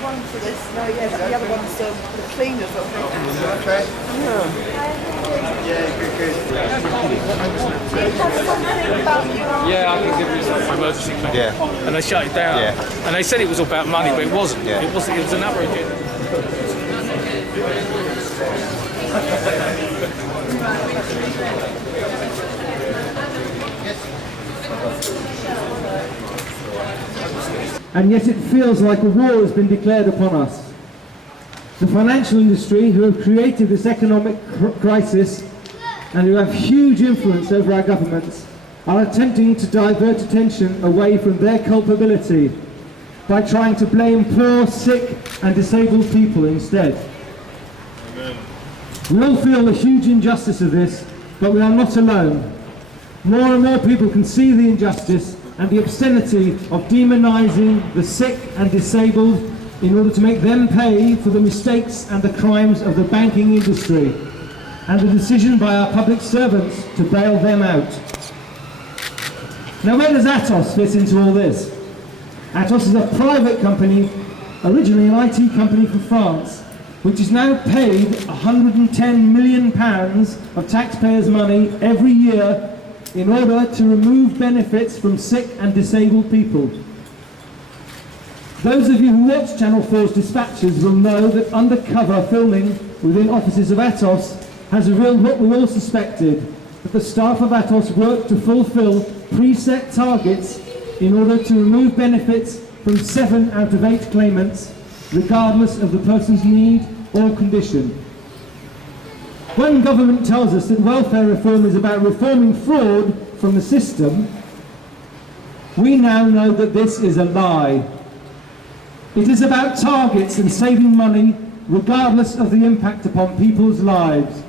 One for this. No, yeah, the other one's the cleaners, I think. Okay. Yeah, I can give you some emergency plan. Yeah. And they shut it down. Yeah. And they said it was all about money, but it wasn't. Yeah. It wasn't. It was another agenda. And yet it feels like a war has been declared upon us. The financial industry, who have created this economic crisis and who have huge influence over our governments, are attempting to divert attention away from their culpability by trying to blame poor, sick and disabled people instead. Amen. We all feel the huge injustice of this, but we are not alone. More and more people can see the injustice and the obscenity of demonising the sick and disabled in order to make them pay for the mistakes and the crimes of the banking industry and the decision by our public servants to bail them out. Now, where does Atos fit into all this? Atos is a private company, originally an IT company from France, which is now paid £110 million of taxpayers' money every year in order to remove benefits from sick and disabled people. Those of you who watch Channel 4's dispatches will know that undercover filming within offices of Atos has revealed what we all suspected, that the staff of Atos work to fulfill preset targets in order to remove benefits from 7 out of 8 claimants, regardless of the person's need or condition. When government tells us that welfare reform is about reforming fraud from the system, we now know that this is a lie. It is about targets and saving money regardless of the impact upon people's lives.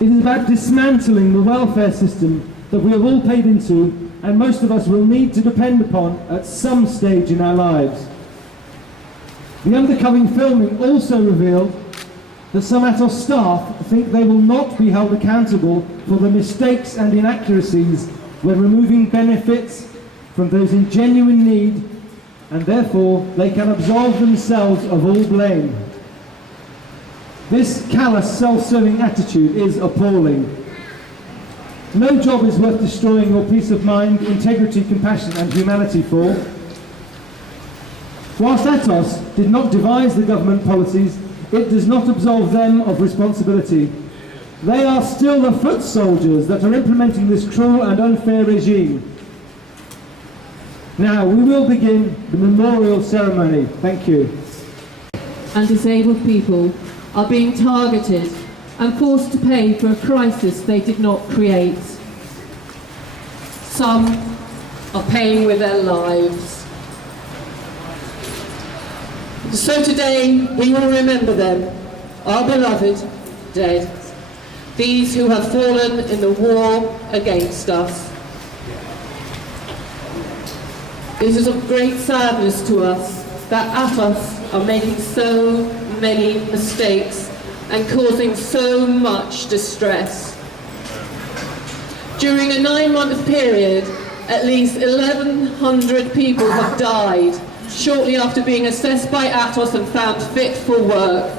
It is about dismantling the welfare system that we have all paid into and most of us will need to depend upon at some stage in our lives. The undercover filming also revealed that some Atos staff think they will not be held accountable for the mistakes and inaccuracies when removing benefits from those in genuine need, and therefore they can absolve themselves of all blame. This callous, self-serving attitude is appalling. No job is worth destroying your peace of mind, integrity, compassion and humanity for. Whilst Atos did not devise the government policies, it does not absolve them of responsibility. They are still the foot soldiers that are implementing this cruel and unfair regime. Now, we will begin the memorial ceremony. Thank you. And disabled people are being targeted and forced to pay for a crisis they did not create. Some are paying with their lives. So today we will remember them, our beloved dead, these who have fallen in the war against us. It is of great sadness to us that Atos are making so many mistakes and causing so much distress. During a 9-month period, at least 1,100 people have died shortly after being assessed by Atos and found fit for work.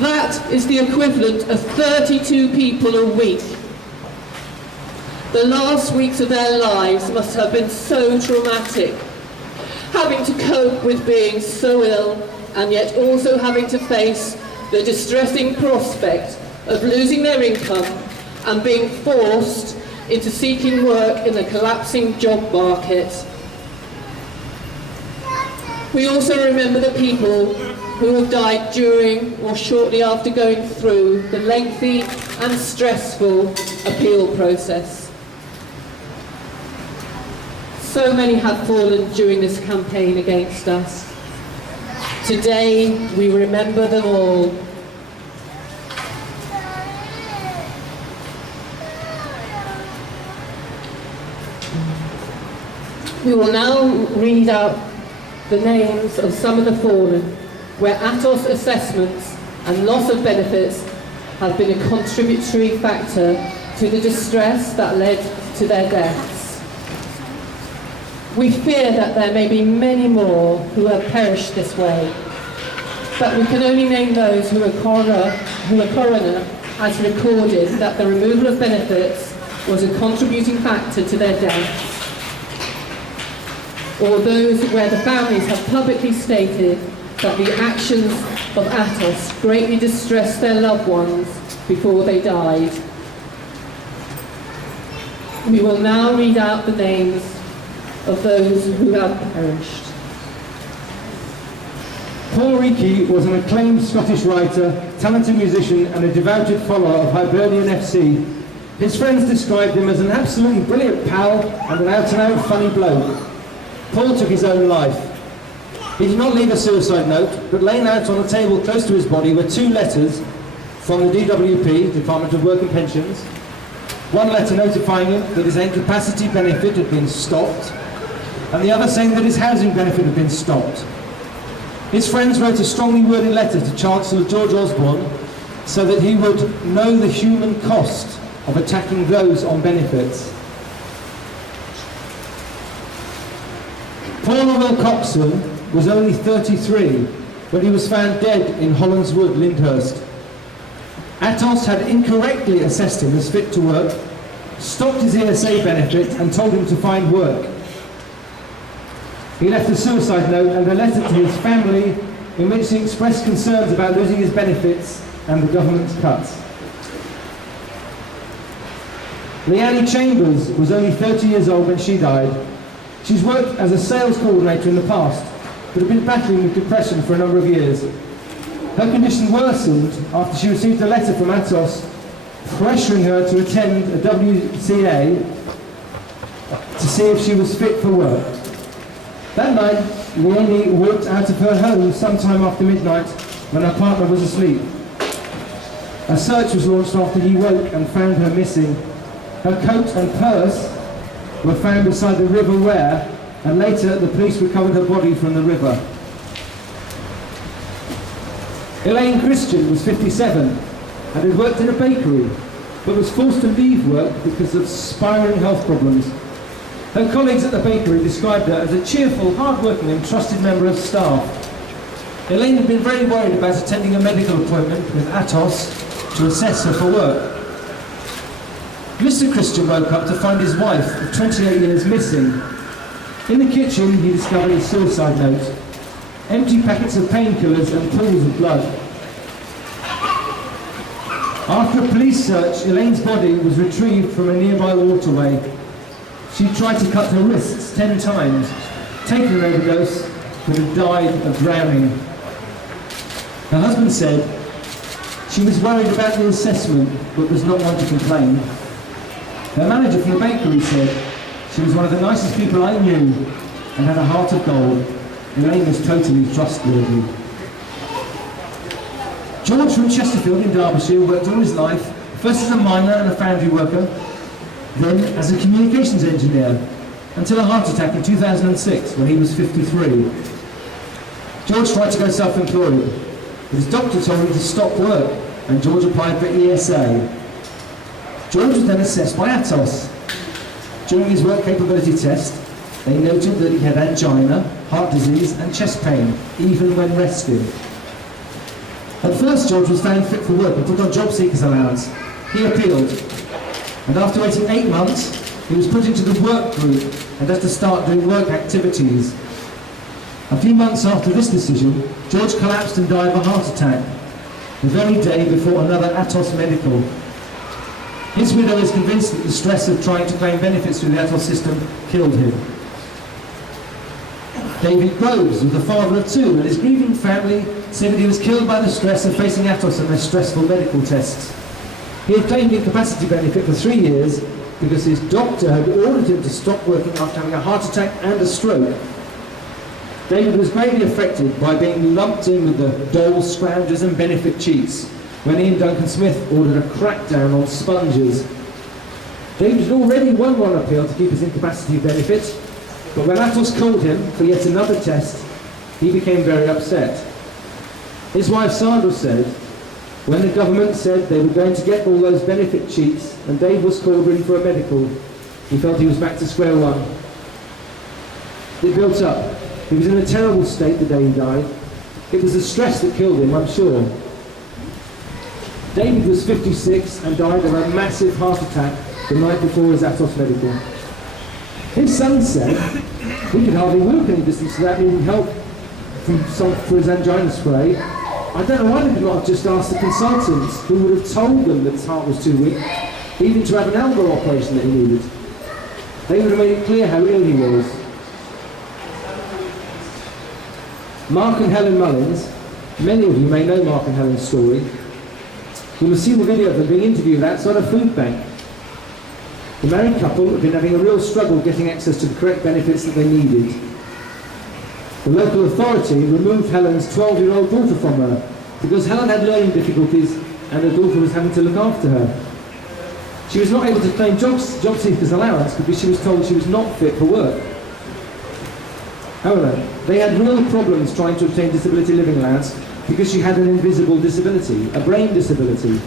That is the equivalent of 32 people a week. The last weeks of their lives must have been so traumatic, having to cope with being so ill and yet also having to face the distressing prospect of losing their income and being forced into seeking work in the collapsing job market. We also remember the people who have died during or shortly after going through the lengthy and stressful appeal process. So many have fallen during this campaign against us. Today, we remember them all. We will now read out the names of some of the fallen, where Atos assessments and loss of benefits have been a contributory factor to the distress that led to their deaths. We fear that there may be many more who have perished this way, but we can only name those who a coroner has recorded that the removal of benefits was a contributing factor to their death, or those where the families have publicly stated that the actions of Atos greatly distressed their loved ones before they died. We will now read out the names of those who have perished. Paul Reiki was an acclaimed Scottish writer, talented musician and a devoted follower of Hibernian FC. His friends described him as an absolutely brilliant pal and an out-and-out funny bloke. Paul took his own life. He did not leave a suicide note, but laying out on a table close to his body were 2 letters from the DWP, Department of Work and Pensions. One letter notifying him that his incapacity benefit had been stopped, and the other saying that his housing benefit had been stopped. His friends wrote a strongly worded letter to Chancellor George Osborne so that he would know the human cost of attacking those on benefits. Paul Will Coxon was only 33 when he was found dead in Hollands Wood, Lyndhurst. Atos had incorrectly assessed him as fit to work, stopped his ESA benefit and told him to find work. He left a suicide note and a letter to his family in which he expressed concerns about losing his benefits and the government's cuts. Leanne Chambers was only 30 years old when she died. She's worked as a sales coordinator in the past, but had been battling with depression for a number of years. Her condition worsened after she received a letter from Atos pressuring her to attend a WCA to see if she was fit for work. That night, Leanne walked out of her home sometime after midnight when her partner was asleep. A search was launched after he woke and found her missing. Her coat and purse were found beside the River Wear, and later the police recovered her body from the river. Elaine Christian was 57 and had worked in a bakery, but was forced to leave work because of spiralling health problems. Her colleagues at the bakery described her as a cheerful, hard-working and trusted member of staff. Elaine had been very worried about attending a medical appointment with Atos to assess her for work. Mr. Christian woke up to find his wife of 28 years missing. In the kitchen, he discovered a suicide note, empty packets of painkillers and pools of blood. After a police search, Elaine's body was retrieved from a nearby waterway. She tried to cut her wrists 10 times, taken an overdose, but had died of drowning. Her husband said she was worried about the assessment, but was not one to complain. Her manager from the bakery said she was one of the nicest people I knew and had a heart of gold. Elaine was totally trustworthy. George from Chesterfield in Derbyshire worked all his life, first as a miner and a foundry worker, then as a communications engineer, until a heart attack in 2006 when he was 53. George tried to go self-employed, but his doctor told him to stop work, and George applied for ESA. George was then assessed by Atos. During his work capability test, they noted that he had angina, heart disease and chest pain, even when resting. At first, George was found fit for work and put on job seekers allowance. He appealed, and after waiting 8 months, he was put into the work group and had to start doing work activities. A few months after this decision, George collapsed and died of a heart attack, the very day before another Atos medical. His widow is convinced that the stress of trying to claim benefits through the Atos system killed him. David Groves was the father of 2, and his grieving family said that he was killed by the stress of facing Atos and their stressful medical tests. He had claimed incapacity benefit for 3 years because his doctor had ordered him to stop working after having a heart attack and a stroke. David was greatly affected by being lumped in with the dole scroungers and benefit cheats when Ian Duncan Smith ordered a crackdown on spongers. David had already won one appeal to keep his incapacity benefit, but when Atos called him for yet another test, he became very upset. His wife Sandra said, when the government said they were going to get all those benefit cheats and Dave was called in for a medical, he felt he was back to square one. It built up. He was in a terrible state the day he died. It was the stress that killed him, I'm sure. David was 56 and died of a massive heart attack the night before his Atos medical. His son said he could hardly walk any distance without needing help for his angina spray. I don't know why they did not have just asked the consultants, who would have told them that his heart was too weak, even to have an elbow operation that he needed. They would have made it clear how ill he was. Mark and Helen Mullins, many of you may know Mark and Helen's story. You'll have seen the video of them being interviewed outside a food bank. The married couple have been having a real struggle getting access to the correct benefits that they needed. The local authority removed Helen's 12-year-old daughter from her because Helen had learning difficulties and her daughter was having to look after her. She was not able to claim job seekers allowance because she was told she was not fit for work. However, they had real problems trying to obtain disability living allowance because she had an invisible disability, a brain disability.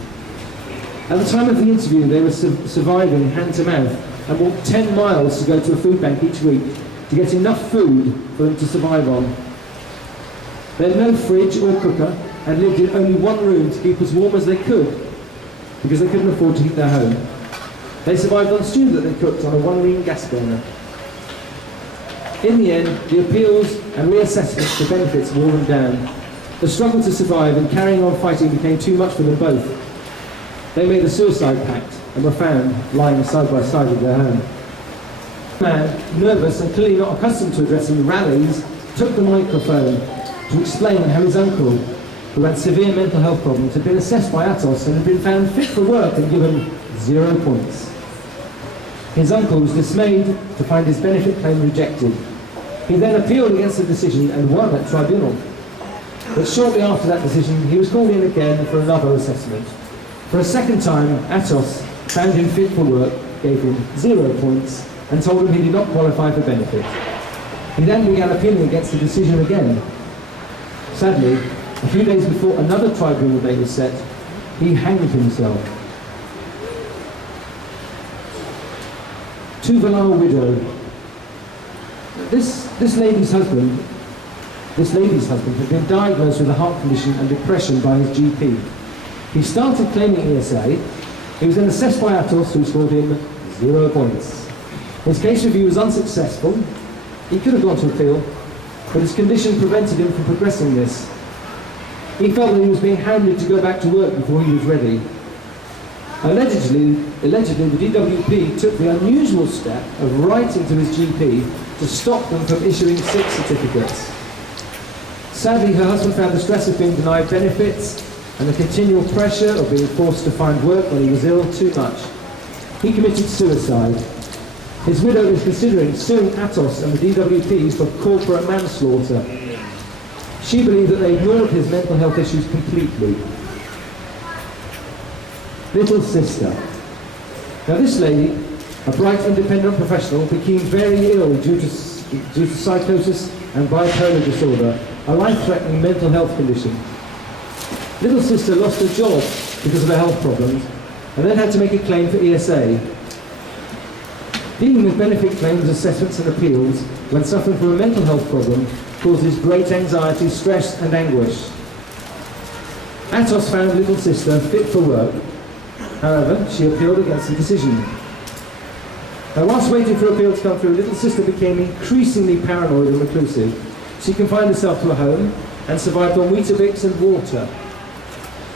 At the time of the interview, they were surviving hand to mouth and walked 10 miles to go to a food bank each week to get enough food for them to survive on. They had no fridge or cooker and lived in only one room to keep as warm as they could because they couldn't afford to heat their home. They survived on stew that they cooked on a one-ring gas burner. In the end, the appeals and reassessments for benefits wore them down. The struggle to survive and carrying on fighting became too much for them both. They made a suicide pact and were found lying side by side at their home. A man, nervous and clearly not accustomed to addressing rallies, took the microphone to explain how his uncle, who had severe mental health problems, had been assessed by Atos and had been found fit for work and given 0 points. His uncle was dismayed to find his benefit claim rejected. He then appealed against the decision and won at tribunal. But shortly after that decision, he was called in again for another assessment. For a second time, Atos found him fit for work, gave him 0 points, and told him he did not qualify for benefit. He then began appealing against the decision again. Sadly, a few days before another tribunal date was set, he hanged himself. Tuvalu widow. This lady's husband had been diagnosed with a heart condition and depression by his GP. He started claiming ESA. He was then assessed by Atos, who scored him 0 points. His case review was unsuccessful. He could have gone to appeal, but his condition prevented him from progressing this. He felt that he was being hounded to go back to work before he was ready. Allegedly, the DWP took the unusual step of writing to his GP to stop them from issuing sick certificates. Sadly, her husband found the stress of being denied benefits and the continual pressure of being forced to find work when he was ill too much. He committed suicide. His widow is considering suing Atos and the DWP for corporate manslaughter. She believed that they ignored his mental health issues completely. Little sister. Now this lady, a bright independent professional, became very ill due to psychosis and bipolar disorder, a life-threatening mental health condition. Little sister lost her job because of her health problems and then had to make a claim for ESA. Dealing with benefit claims, assessments and appeals when suffering from a mental health problem causes great anxiety, stress and anguish. Atos found little sister fit for work. However, she appealed against the decision. Now, whilst waiting for appeal to come through, little sister became increasingly paranoid and reclusive. She confined herself to a home and survived on Weetabix and water.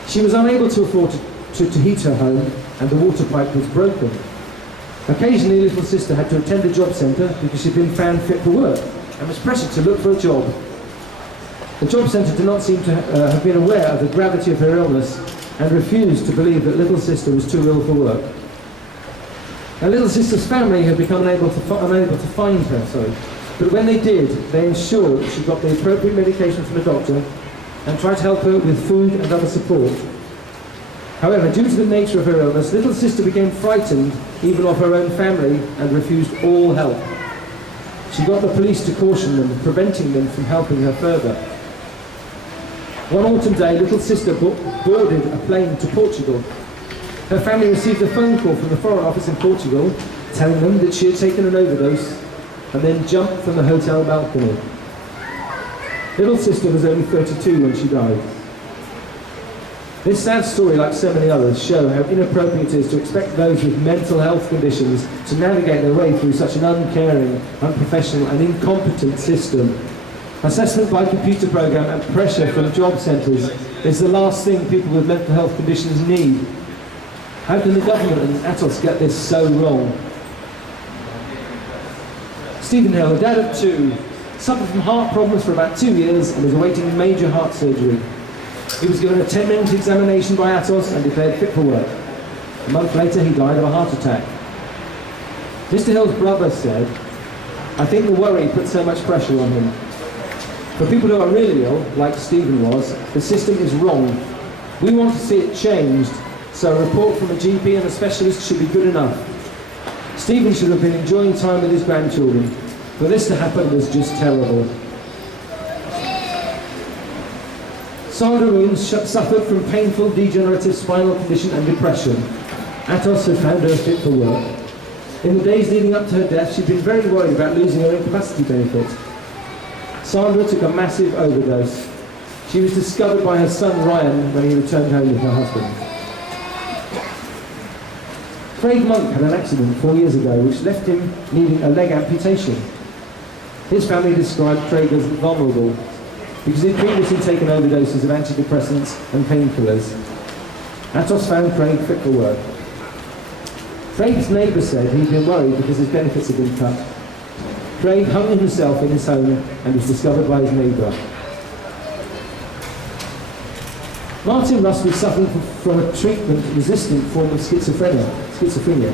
She was unable to afford to heat her home, and the water pipe was broken. Occasionally, little sister had to attend a job centre because she'd been found fit for work and was pressured to look for a job. The job centre did not seem to have been aware of the gravity of her illness and refused to believe that little sister was too ill for work. Now, little sister's family had become unable to find her, but when they did, they ensured she got the appropriate medication from the doctor and tried to help her with food and other support. However, due to the nature of her illness, little sister became frightened even of her own family and refused all help. She got the police to caution them, preventing them from helping her further. One autumn day, little sister boarded a plane to Portugal. Her family received a phone call from the Foreign Office in Portugal telling them that she had taken an overdose and then jumped from the hotel balcony. Little sister was only 32 when she died. This sad story, like so many others, show how inappropriate it is to expect those with mental health conditions to navigate their way through such an uncaring, unprofessional and incompetent system. Assessment by computer program and pressure from job centres is the last thing people with mental health conditions need. How can the government and Atos get this so wrong? Stephen Hill, a dad of 2, suffered from heart problems for about 2 years and was awaiting major heart surgery. He was given a 10-minute examination by Atos and declared fit for work. A month later, he died of a heart attack. Mr. Hill's brother said, "I think the worry put so much pressure on him. For people who are really ill, like Stephen was, the system is wrong. We want to see it changed, so a report from a GP and a specialist should be good enough. Stephen should have been enjoying time with his grandchildren. For this to happen was just terrible." Sandra Moon suffered from painful degenerative spinal condition and depression. Atos had found her fit for work. In the days leading up to her death, she'd been very worried about losing her incapacity benefit. Sandra took a massive overdose. She was discovered by her son Ryan when he returned home with her husband. Craig Monk had an accident 4 years ago which left him needing a leg amputation. His family described Craig as vulnerable because he'd previously taken overdoses of antidepressants and painkillers. Atos found Craig fit for work. Craig's neighbour said he'd been worried because his benefits had been cut. Craig hung himself in his home and was discovered by his neighbour. Martin Russ was suffering from a treatment-resistant form of schizophrenia.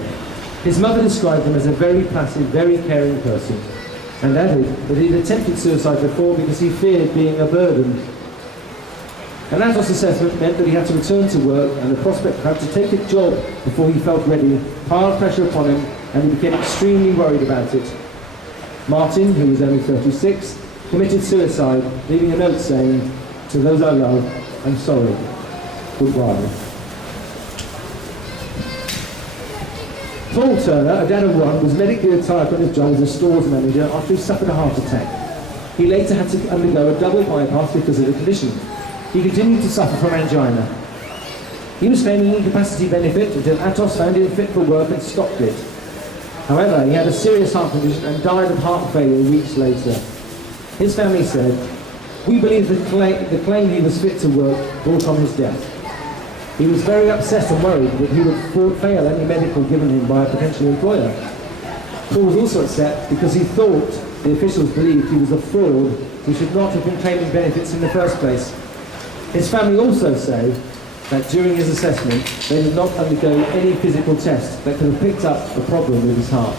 His mother described him as a very passive, very caring person, and added that he'd attempted suicide before because he feared being a burden. An Atos assessment meant that he had to return to work, and the prospect of having to take a job before he felt ready piled pressure upon him, and he became extremely worried about it. Martin, who was only 36, committed suicide, leaving a note saying, "To those I love, I'm sorry. Goodbye." Paul Turner, a dad of 1, was medically retired from his job as a stores manager after he suffered a heart attack. He later had to undergo a double bypass because of the condition. He continued to suffer from angina. He was claiming incapacity benefit until Atos found him fit for work and stopped it. However, he had a serious heart condition and died of heart failure weeks later. His family said, "We believe the claim he was fit to work brought on his death." He was very upset and worried that he would fail any medical given him by a potential employer. Paul was also upset because he thought the officials believed he was a fraud who should not have been claiming benefits in the first place. His family also say that during his assessment they did not undergo any physical test that could have picked up a problem with his heart.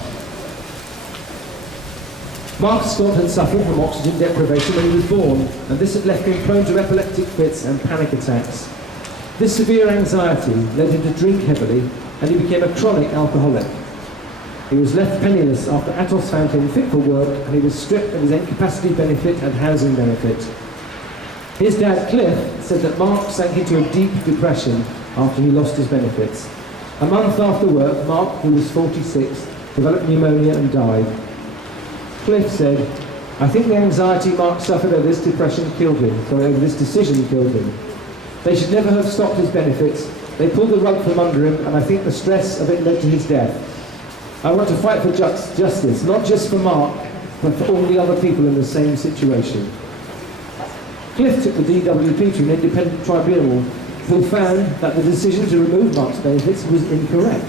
Mark Scott had suffered from oxygen deprivation when he was born, and this had left him prone to epileptic fits and panic attacks. This severe anxiety led him to drink heavily, and he became a chronic alcoholic. He was left penniless after Atos found him fit for work, and he was stripped of his incapacity benefit and housing benefit. His dad, Cliff, said that Mark sank into a deep depression after he lost his benefits. A month after work, Mark, who was 46, developed pneumonia and died. Cliff said, "I think the anxiety Mark suffered over this depression killed him, over this decision killed him. They should never have stopped his benefits. They pulled the rug from under him, and I think the stress of it led to his death. I want to fight for justice, not just for Mark, but for all the other people in the same situation." Cliff took the DWP to an independent tribunal who found that the decision to remove Mark's benefits was incorrect.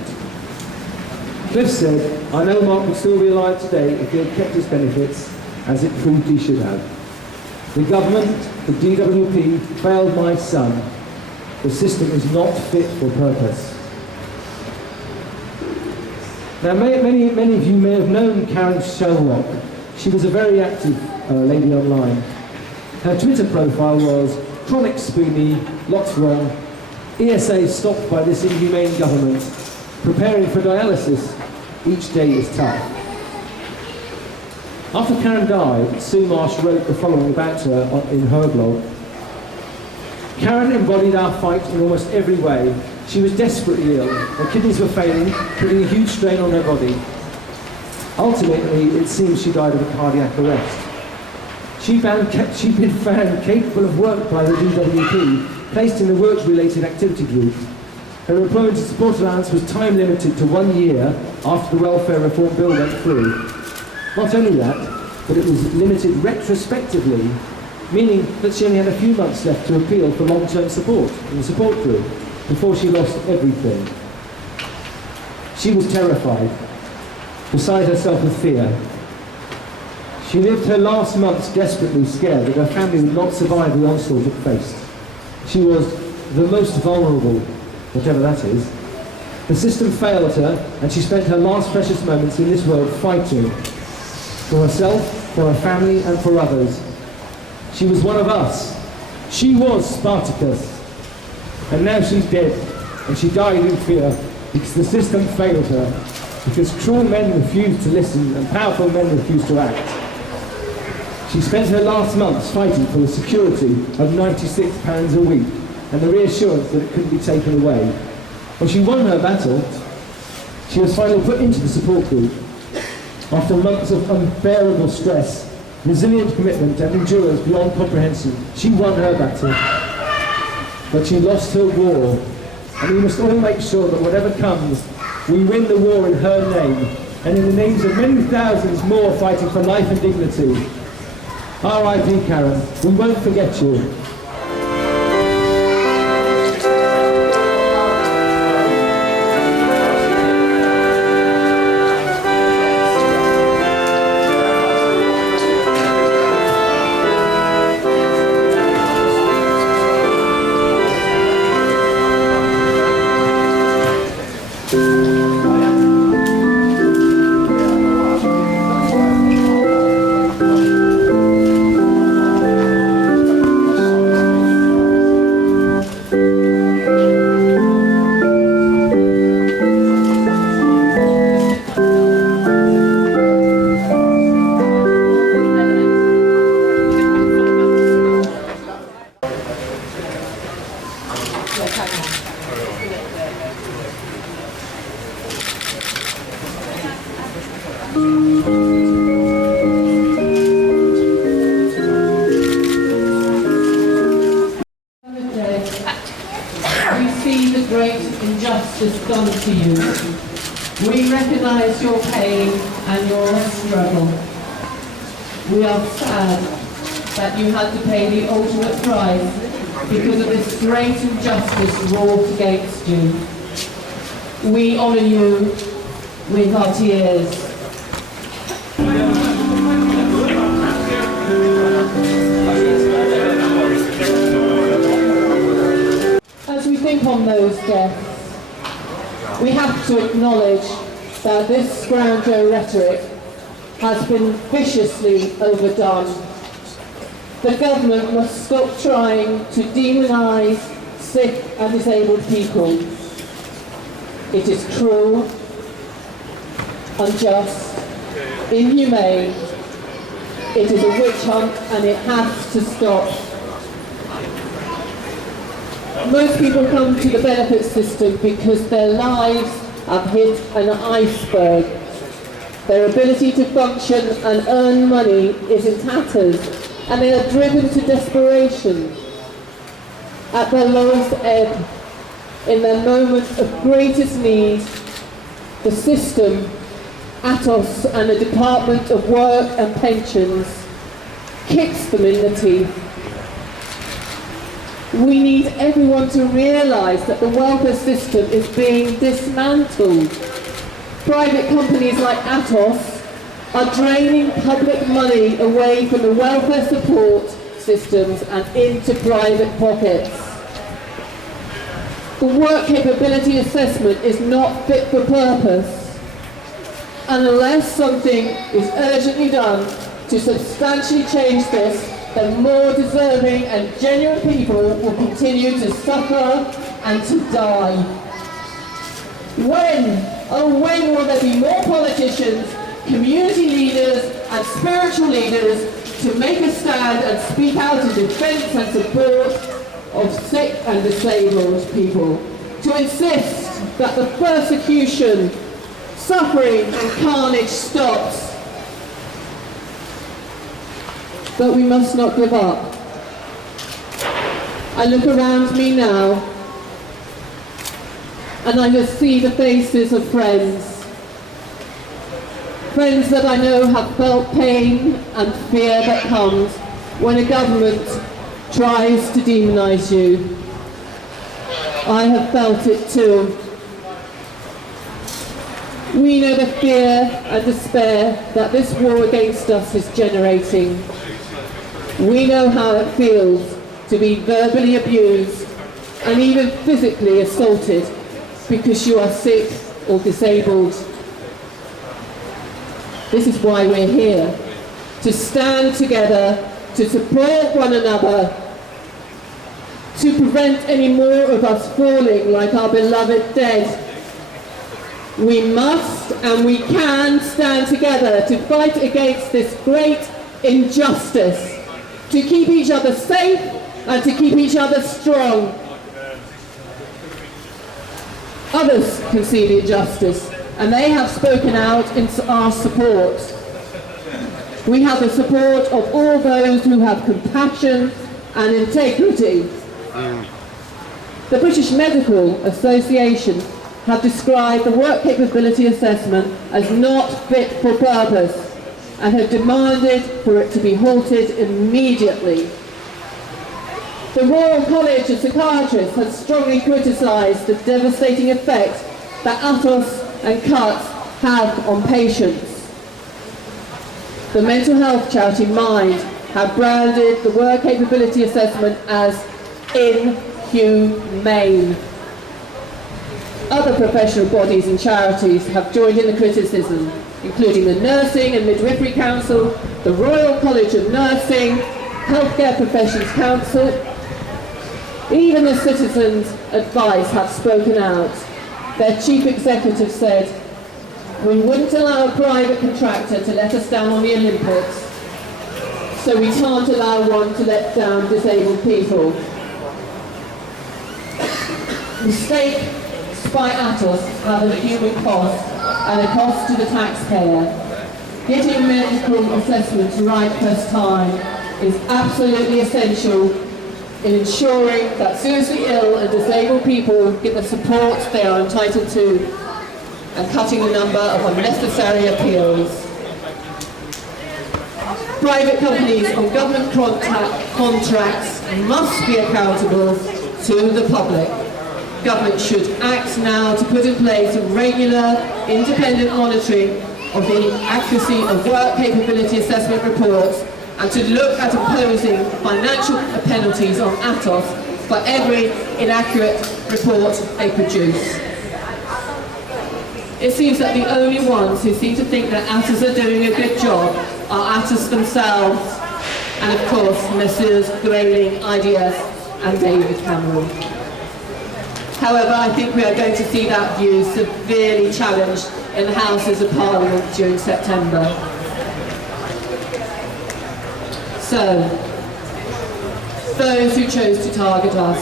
Cliff said, "I know Mark would still be alive today if he had kept his benefits, as it proved he should have. The government, the DWP, failed my son. The system is not fit for purpose." Now, many of you may have known Karen Sherlock. She was a very active lady online. Her Twitter profile was "Chronic Spoonie, lots wrong, ESA stopped by this inhumane government, preparing for dialysis, each day is tough." After Karen died, Sue Marsh wrote the following about her in her blog. "Karen embodied our fight in almost every way. She was desperately ill. Her kidneys were failing, putting a huge strain on her body. Ultimately, it seems she died of a cardiac arrest. She'd been found capable of work by the DWP, placed in the work-related activity group. Her employment and support allowance was time limited to 1 year after the welfare reform bill went through. Not only that, but it was limited retrospectively, meaning that she only had a few months left to appeal for long-term support in the support group before she lost everything. She was terrified, beside herself with fear. She lived her last months desperately scared that her family would not survive the onslaught it faced. She was the most vulnerable, whatever that is. The system failed her, and she spent her last precious moments in this world fighting for herself, for her family, and for others. She was one of us. She was Spartacus. And now she's dead, and she died in fear because the system failed her, because cruel men refused to listen and powerful men refused to act. She spent her last months fighting for the security of £96 a week and the reassurance that it couldn't be taken away. When she won her battle, she was finally put into the support group. After months of unbearable stress, resilient commitment and endurance beyond comprehension, she won her battle. But she lost her war, and we must all make sure that whatever comes, we win the war in her name, and in the names of many thousands more fighting for life and dignity. R.I.P. Karen, we won't forget you. We see the great injustice done to you. We recognise your pain and your struggle. We are sad that you had to pay the ultimate price because of this great injustice wrought against you. We honour you with our tears. As we think on those deaths, we have to acknowledge that this scrounger rhetoric has been viciously overdone. The government must stop trying to demonise sick and disabled people. It is cruel, unjust, inhumane. It is a witch hunt and it has to stop. Most people come to the benefit system because their lives have hit an iceberg. Their ability to function and earn money is in tatters, and they are driven to desperation. At their lowest ebb, in their moment of greatest need, the system, Atos and the Department of Work and Pensions, kicks them in the teeth. We need everyone to realise that the welfare system is being dismantled. Private companies like Atos are draining public money away from the welfare support systems and into private pockets. The work capability assessment is not fit for purpose. And unless something is urgently done to substantially change this, then more deserving and genuine people will continue to suffer and to die. When will there be more politicians, community leaders and spiritual leaders to make a stand and speak out in defence and support of sick and disabled people? To insist that the persecution, Suffering and carnage stops. But we must not give up. I look around me now and I just see the faces of friends. Friends that I know have felt pain and fear that comes when a government tries to demonise you. I have felt it too. We know the fear and despair that this war against us is generating. We know how it feels to be verbally abused and even physically assaulted because you are sick or disabled. This is why we're here, to stand together, to support one another, to prevent any more of us falling like our beloved dead. We must and we can stand together to fight against this great injustice, to keep each other safe and to keep each other strong. Others can see the injustice and they have spoken out in our support. We have the support of all those who have compassion and integrity. The British Medical Association have described the work capability assessment as not fit for purpose and have demanded for it to be halted immediately. The Royal College of Psychiatrists has strongly criticised the devastating effect that Atos and Cuts have on patients. The mental health charity Mind have branded the work capability assessment as inhumane. Other professional bodies and charities have joined in the criticism, including the Nursing and Midwifery Council, the Royal College of Nursing, Healthcare Professions Council. Even the Citizens' Advice have spoken out. Their chief executive said, "We wouldn't allow a private contractor to let us down on the Olympics, so we can't allow one to let down disabled people." Mistakes by Atos have a human cost and a cost to the taxpayer. Getting medical assessments right first time is absolutely essential in ensuring that seriously ill and disabled people get the support they are entitled to and cutting the number of unnecessary appeals. Private companies on government contracts must be accountable to the public. Government should act now to put in place a regular, independent monitoring of the accuracy of work capability assessment reports and to look at imposing financial penalties on Atos for every inaccurate report they produce. It seems that the only ones who seem to think that Atos are doing a good job are Atos themselves and of course Messrs Grayling, IDS and David Cameron. However, I think we are going to see that view severely challenged in the Houses of Parliament during September. So, those who chose to target us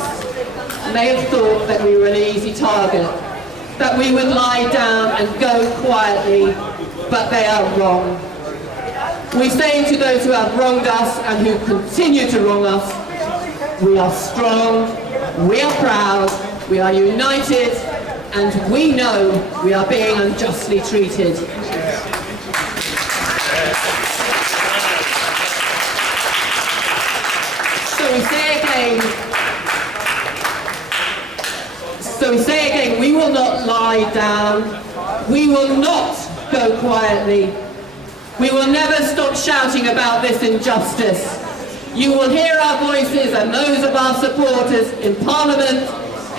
may have thought that we were an easy target, that we would lie down and go quietly, but they are wrong. We say to those who have wronged us and who continue to wrong us, we are strong, we are proud, we are united, and we know we are being unjustly treated. So we say again, we will not lie down, we will not go quietly, we will never stop shouting about this injustice. You will hear our voices and those of our supporters in Parliament,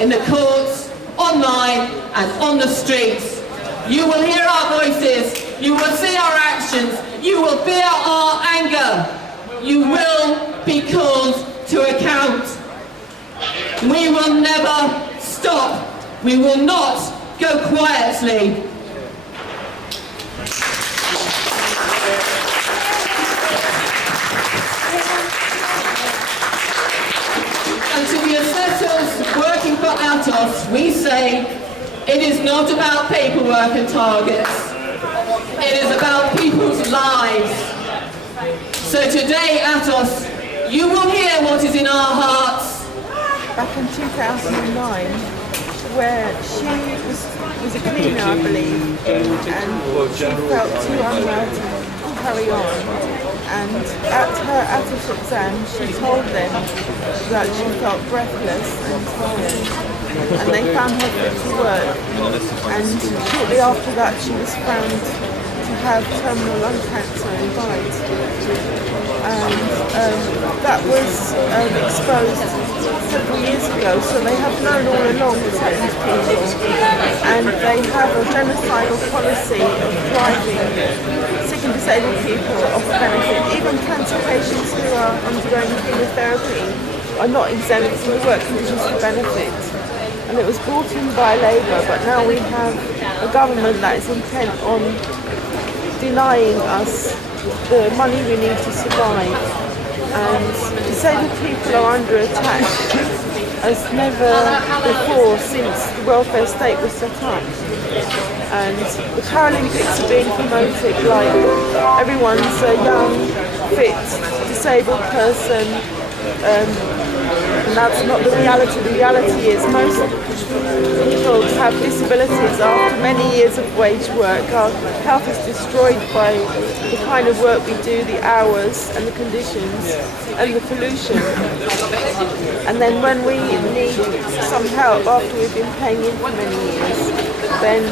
in the courts, online and on the streets. You will hear our voices, you will see our actions, you will feel our anger. You will be called to account. We will never stop. We will not go quietly. And to the assessors working for Atos, we say, It is not about paperwork and targets. It is about people's lives. So today, Atos, you will hear what is in our hearts. Back in 2009, where she was a cleaner, I believe, and she felt too unwell to carry on. And at her Atos exam, she told them that she felt breathless and tired, and they found her fit to work. And shortly after that, she was found to have terminal lung cancer and died. And that was exposed several years ago, so they have known all along to take these people, and they have a genocidal policy of driving sick and disabled people off benefit. Even cancer patients who are undergoing chemotherapy are not exempt from the work conditions for benefit. And it was brought in by Labour, but now we have a government that is intent on denying us the money we need to survive. And disabled people are under attack as never before since the welfare state was set up. And the Paralympics are being promoted like everyone's a young, fit, disabled person, and that's not the reality. The reality is most people have disabilities after many years of wage work. Our health is destroyed by the kind of work we do, the hours and the conditions and the pollution. And then when we need some help after we've been paying in for many years, then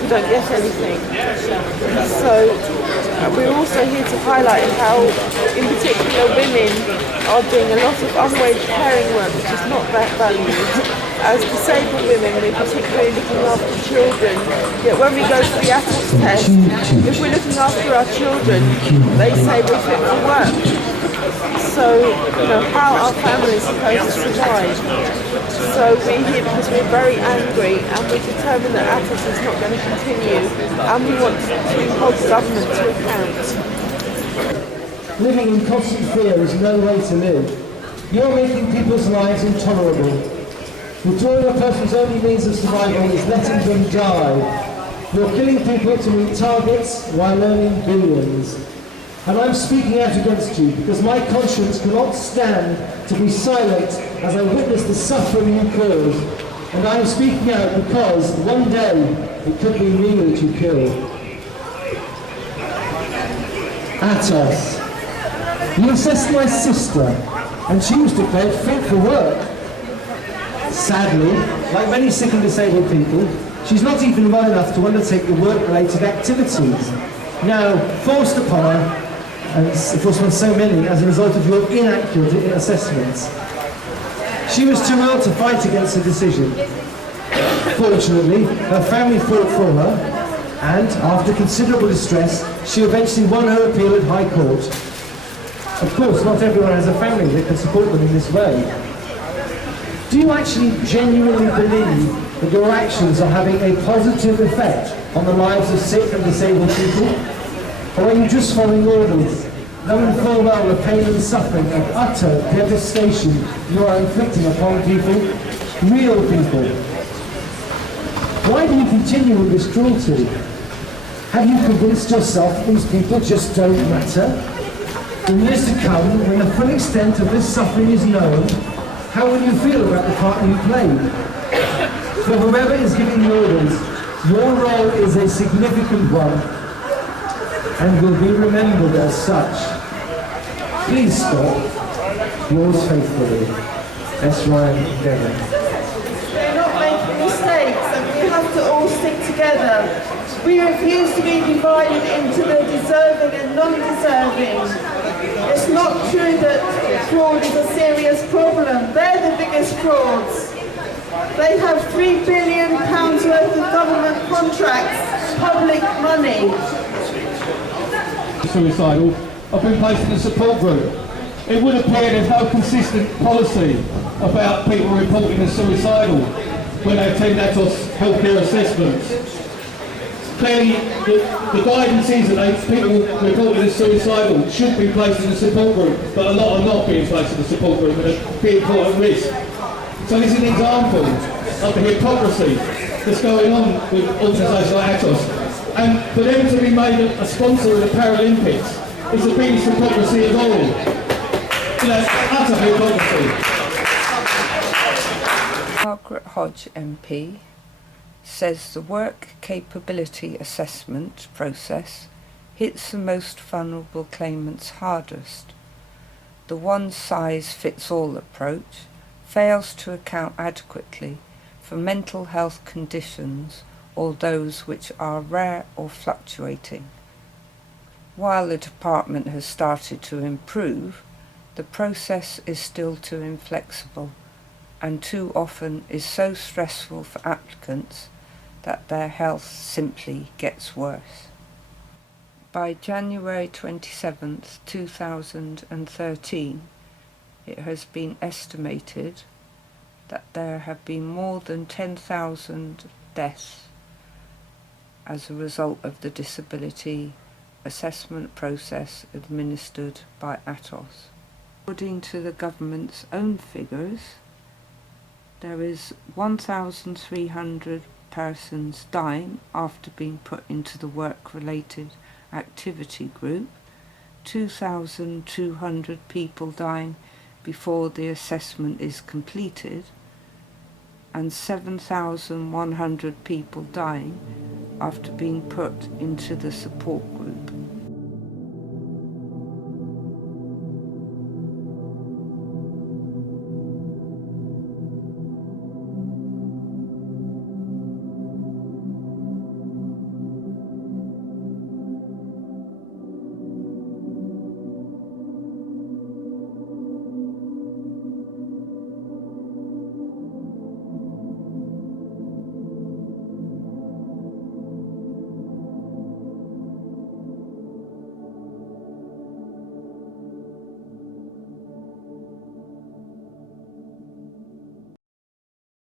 we don't get anything. So we're also here to highlight how, in particular, women are doing a lot of unwaged caring work which is not that valued. As disabled women, we're particularly looking after children, yet when we go to the Atos test, if we're looking after our children, they say we're fit for work. So, how are families supposed to survive? So we're here because we're very angry and we're determined that Atos is not going to continue, and we want to hold the government to account. Living in constant fear is no way to live. You're making people's lives intolerable. Withdrawing a person's only means of survival is letting them die. You're killing people to meet targets while earning billions. And I'm speaking out against you because my conscience cannot stand to be silent as I witness the suffering you cause. And I'm speaking out because one day it could be me that you kill. Atos. You assessed my sister, and she was declared fit for work. Sadly, like many sick and disabled people, she's not even well enough to undertake the work-related activities, now forced upon her, and forced upon so many as a result of your inaccurate assessments. She was too ill to fight against the decision. Fortunately, her family fought for her, and after considerable distress, she eventually won her appeal at High Court. Of course, not everyone has a family that can support them in this way. Do you actually genuinely believe that your actions are having a positive effect on the lives of sick and disabled people? Or are you just following orders, knowing full well the pain and suffering and utter devastation you are inflicting upon people, real people? Why do you continue with this cruelty? Have you convinced yourself that these people just don't matter? In years to come, when the full extent of this suffering is known, how will you feel about the part you played? For whoever is giving the orders, your role is a significant one and will be remembered as such. Please stop. Yours faithfully, S. Ryan Devon. We're not making mistakes, and we have to all stick together. We refuse to be divided into the deserving and non-deserving. It's not true that fraud is a serious problem. They're the biggest frauds. They have £3 billion worth of government contracts, public money. Suicidal, I've been placed in a support group. It would appear there's no consistent policy about people reporting as suicidal when they attend Atos healthcare assessments. Clearly, the guidance is that people reported as suicidal should be placed in a support group, but a lot are not being placed in a support group and are being put at risk. So this is an example of the hypocrisy that's going on with organisations like Atos. And for them to be made a sponsor of the Paralympics is the biggest hypocrisy of all. You know, utter hypocrisy. Margaret Hodge MP says the work capability assessment process hits the most vulnerable claimants hardest. The one-size-fits-all approach fails to account adequately for mental health conditions or those which are rare or fluctuating. While the department has started to improve, the process is still too inflexible and too often is so stressful for applicants that their health simply gets worse. By January 27, 2013, it has been estimated that there have been more than 10,000 deaths as a result of the disability assessment process administered by Atos. According to the government's own figures, there is 1,300 persons dying after being put into the work-related activity group, 2,200 people dying before the assessment is completed, and 7,100 people dying after being put into the support group.